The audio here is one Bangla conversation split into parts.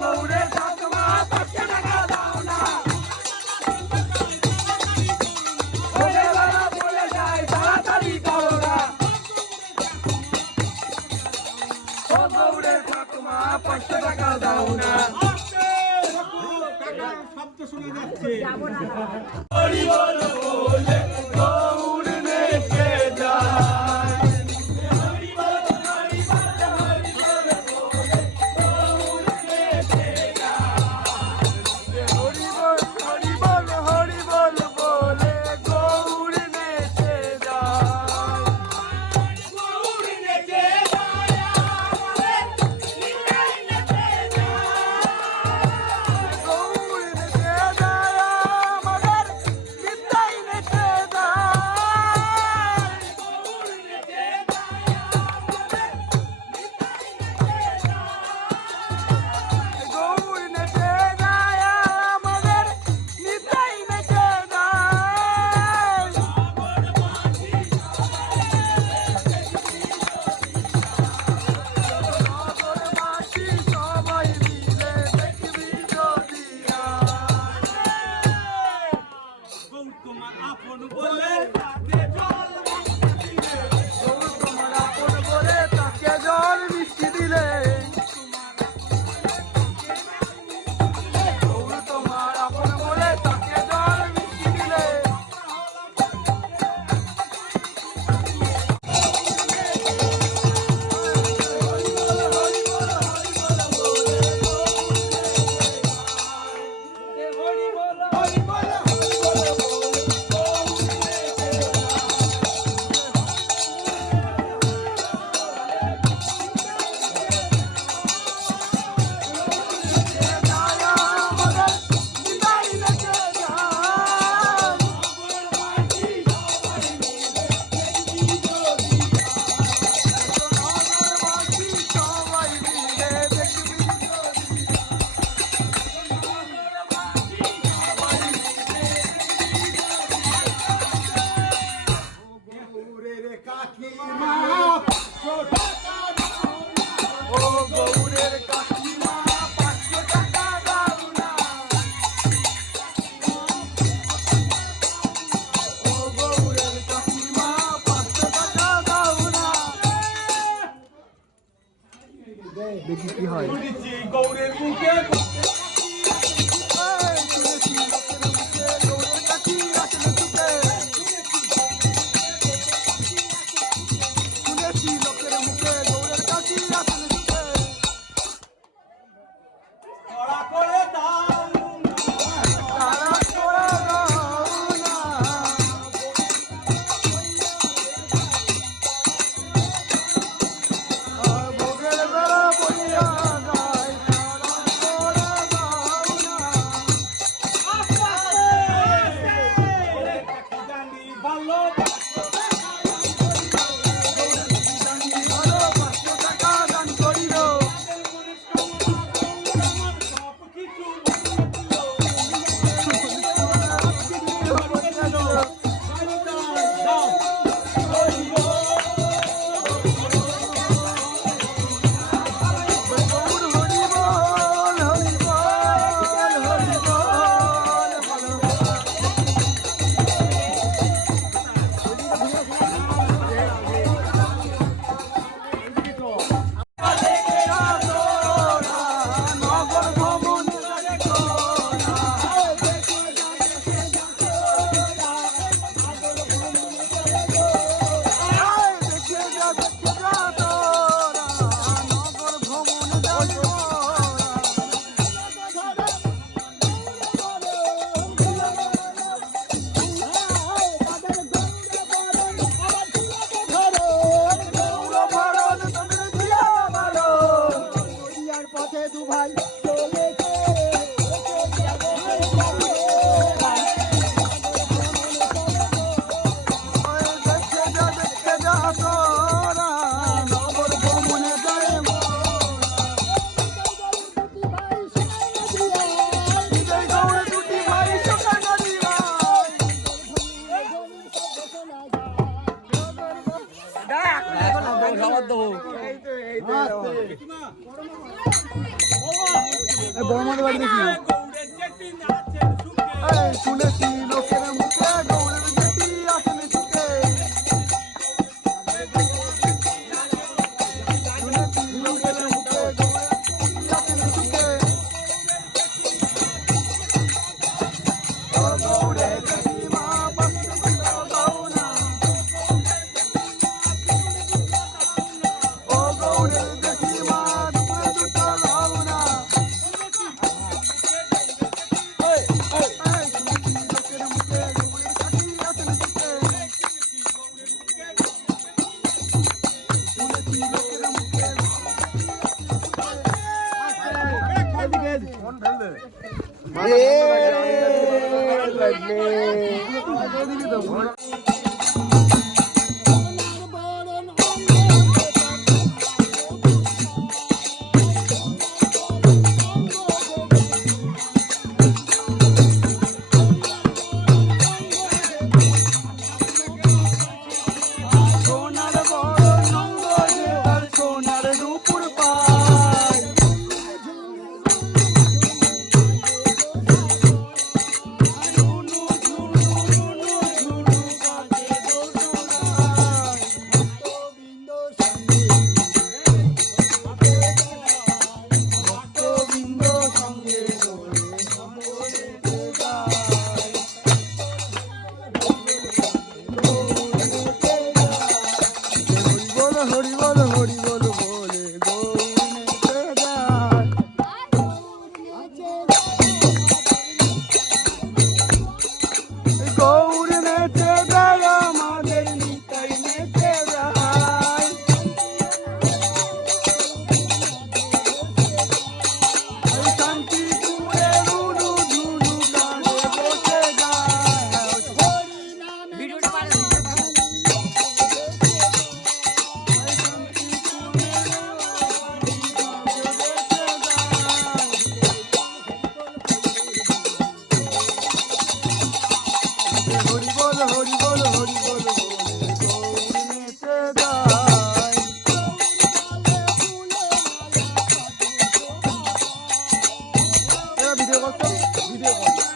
গৌরে ঠাকুমা 500 টাকা দাও না ছেলেবেলা বলে যায় তাড়াতাড়ি করো না ও গৌরে ঠাকুমা 500 টাকা দাও না শব্দ শোনা যাচ্ছে হরি বল বলে গৌর নেচে যায় হরি বল হরি বল হরি বল বলে গৌর নেচে যায় হরি বল হরি বল হরি বল বলে গৌর নেচে যায় গৌর নেচে যায় আমাদের নিতাই নেচে যায় গৌর নেচে যায় আমাদের নিতাই নেচে যায় গৌর নেচে যায় আমাদের গৌর নেচে যায় আমাদের নিতাই নেচে যায় নগরবাসী সবাই মিলে দেখবি যদি গৌর তোমার আপন বলে তাকে জল গৌর তোমার আপন বলে তাকে জল মিষ্টি দিলে গৌর তোমার আপন বলে তাকে জল মিষ্টি দিলে গৌরের কাকিমা 500 টাকা ও গৌরের কাকিমা 500 টাকা দাও না ও গৌরের কাকিমা 500 টাকা দাও না দেখি কি হয় শুনেছি গৌরের মুখে শুনেছি লোকের মুখে গৌরের কাকি আসলে চুপে শুনেছি লোকের মুখে গৌরের কাকি আসলে চুপে ধরা করে দাও তারা করে দাও না আর ভোগের বেলা বলিয়া যায় তারা করে দাও না জানি ভালো ভালো 500 টাকা দান করিল সব কিছু দাও গৌর হরি বল হরি বল হরি বল ভালো নগর ভ্রমণ দেখে যা তোরা নগর ভ্রমণ যাইব গৌর ভরণ তোদের দিয়া ভালো পথে দু ভাই চলেছে দেখে যা তোরা নগর ভ্রমণে যাইব বিজয় গৌর দুটি ভাই সকানা দিবা কাকিমা বড় মাদের বাড়ি দেখি গৌরের জেঠি নাচের সুখে এই শুনেছি লোকের মুখে গৌরের জেঠি আছেন সুখে শুনেছি লোকের মুখে গৌরের জেঠি আছেন সুখে ও গৌরের জেঠি মা বাসু গাও না ও গৌরের জেঠি মা দুটো গাও না এই শুনেছি লোকের মুখে গৌরের জেঠি আছেন সুখে শুনেছি লোকের মুখে ফোন ফেল দে সোনার বড় নঙ্গরে তার সোনার রূপুর পায় ঝুনু ঝুনু ঝুনু ঝুনু কাঁদে দোদুলায় ভক্তবৃন্দ সঙ্গে দোলে সম্বরেতে গায় হরি বল হরি বল বলে গৌনেতে যায় গৌর নেচে যায় আমাদের নিতাই নেচে যায় শান্তিপুরে রুনু ঝুনু গানে বসে যায় হরি বল হরি বল হরি বল বলে গৌর নেচে যায় এরা ভিডিও করতো ভিডিও কর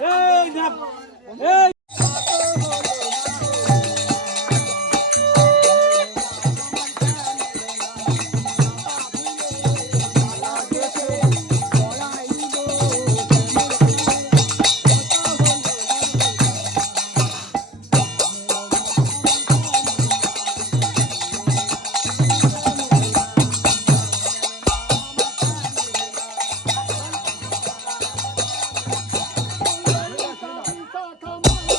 এই না এই Come on.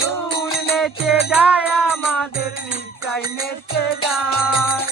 গৌর নেচে যায় আমাদের নিতাই নেচে যায়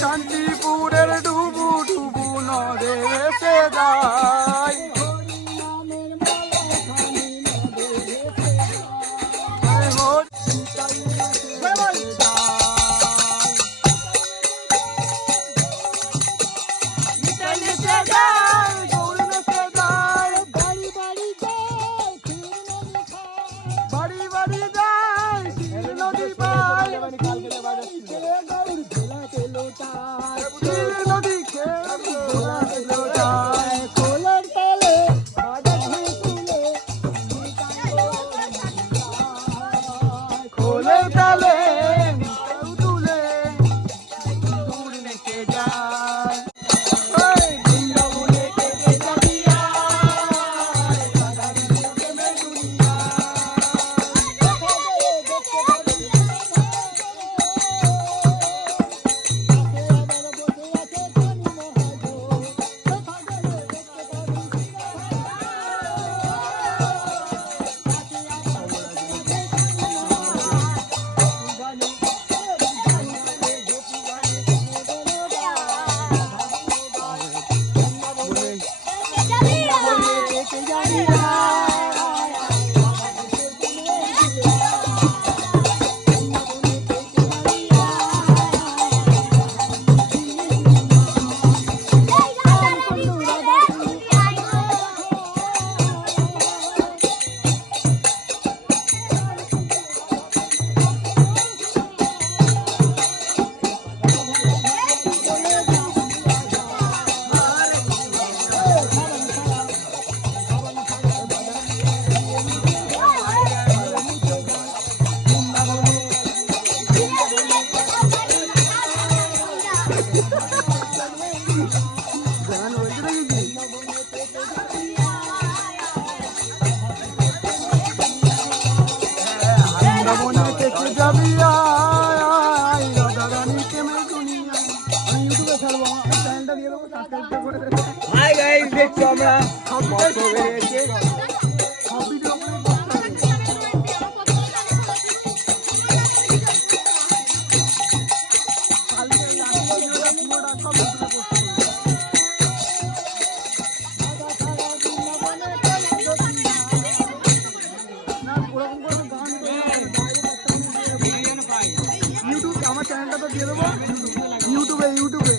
শান্তিপুরের ডুবু ডুবু নদে ভেসে যায় বাড়ি বাড়ি যায় নদী পায় নদী কোলের তলে খোলের তালে তুলে দূর নেচে যায় বৃন্দাবনে কেটে যাবিয়া আমরা বক্স বেরিয়েছে। সব ভিডিও করে করতে হবে। কালকে এই আগের ভিডিওটা পুরোটা সব ভিডিও করতে হবে। না ওরকম করে গান ইউটিউব আমার চ্যানেলটা তো দিয়ে দেবো ইউটিউবে